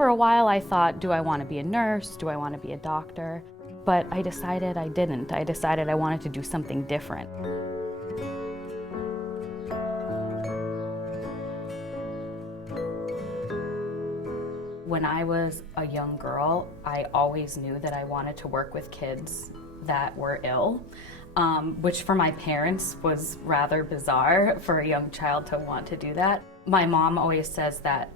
For a while I thought, do I want to be a nurse? Do I want to be a doctor? But I decided I didn't. I decided I wanted to do something different. When I was a young girl, I always knew that I wanted to work with kids that were ill, which for my parents was rather bizarre for a young child to want to do that. My mom always says that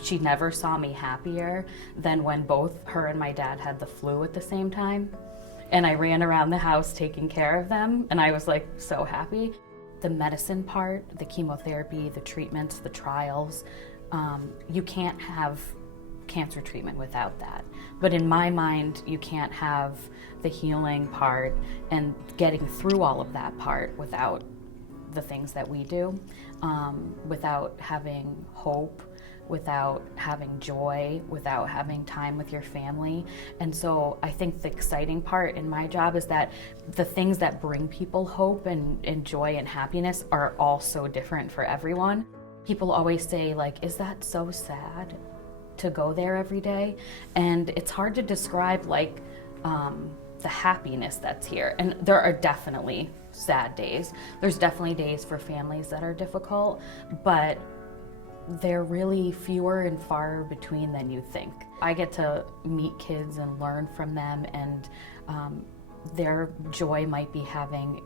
she never saw me happier than when both her and my dad had the flu at the same time. And I ran around the house taking care of them, and I was like so happy. The medicine part, the chemotherapy, the treatments, the trials, you can't have cancer treatment without that. But in my mind, you can't have the healing part and getting through all of that part without the things that we do, without having hope, without having joy, without having time with your family. And so I think the exciting part in my job is that the things that bring people hope and joy and happiness are all so different for everyone. People always say, like, is that so sad to go there every day? And it's hard to describe, like, the happiness that's here. And there are definitely sad days. There's definitely days for families that are difficult, but they're really fewer and far between than you think. I get to meet kids and learn from them, and their joy might be having,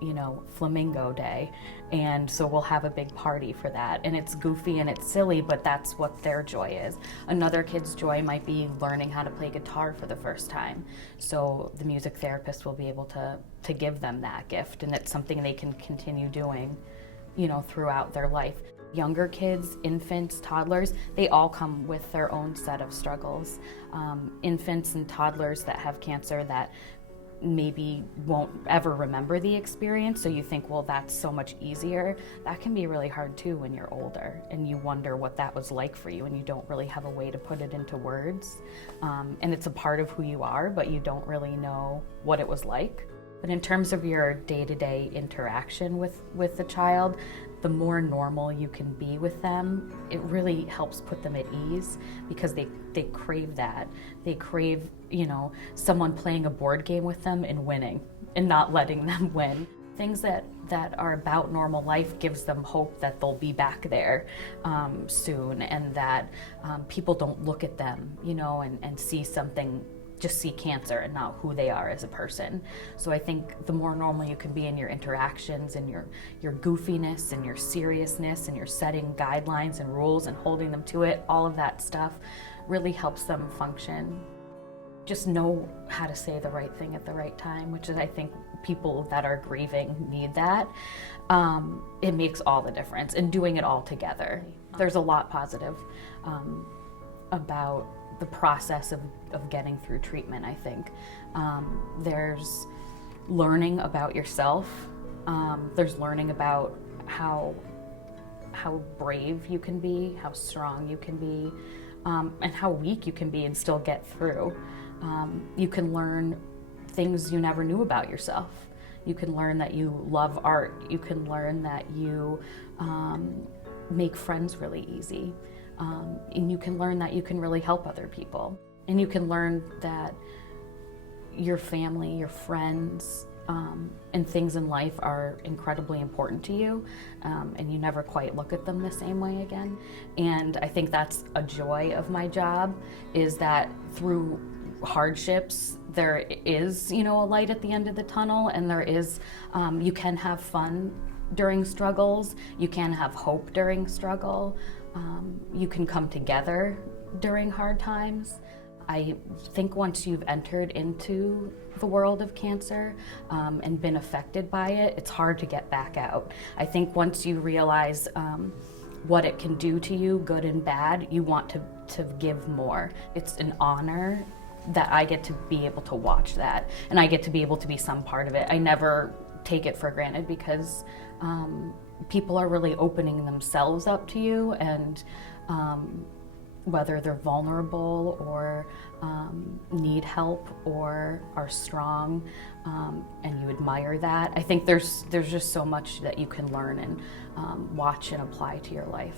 flamingo day, and so we'll have a big party for that, and it's goofy and it's silly, but that's what their joy is. Another kid's joy might be learning how to play guitar for the first time, so the music therapist will be able to give them that gift, and it's something they can continue doing, throughout their life. Younger kids, infants, toddlers, they all come with their own set of struggles. Infants and toddlers that have cancer that maybe won't ever remember the experience, so you think, well, that's so much easier. That can be really hard too when you're older and you wonder what that was like for you, and you don't really have a way to put it into words. And it's a part of who you are, but you don't really know what it was like. But in terms of your day-to-day interaction with the child, the more normal you can be with them, it really helps put them at ease, because they crave that. They crave, someone playing a board game with them and winning and not letting them win. Things that are about normal life gives them hope that they'll be back there soon, and that people don't look at them, and see something, just see cancer and not who they are as a person. So I think the more normal you can be in your interactions and your goofiness and your seriousness and your setting guidelines and rules and holding them to it, all of that stuff really helps them function. Just know how to say the right thing at the right time, which is, I think, people that are grieving need that. It makes all the difference, and doing it all together. There's a lot positive about the process of getting through treatment, I think. There's learning about yourself. There's learning about how brave you can be, how strong you can be, and how weak you can be and still get through. You can learn things you never knew about yourself. You can learn that you love art. You can learn that you make friends really easy. And you can learn that you can really help other people. And you can learn that your family, your friends, and things in life are incredibly important to you, and you never quite look at them the same way again. And I think that's a joy of my job, is that through hardships, there is, a light at the end of the tunnel, and there is, you can have fun during struggles, you can have hope during struggle. You can come together during hard times. I think once you've entered into the world of cancer and been affected by it, it's hard to get back out. I think once you realize what it can do to you, good and bad, you want to give more. It's an honor that I get to be able to watch that, and I get to be able to be some part of it. I never take it for granted, because people are really opening themselves up to you, and whether they're vulnerable or need help or are strong, and you admire that. I think there's just so much that you can learn and watch and apply to your life.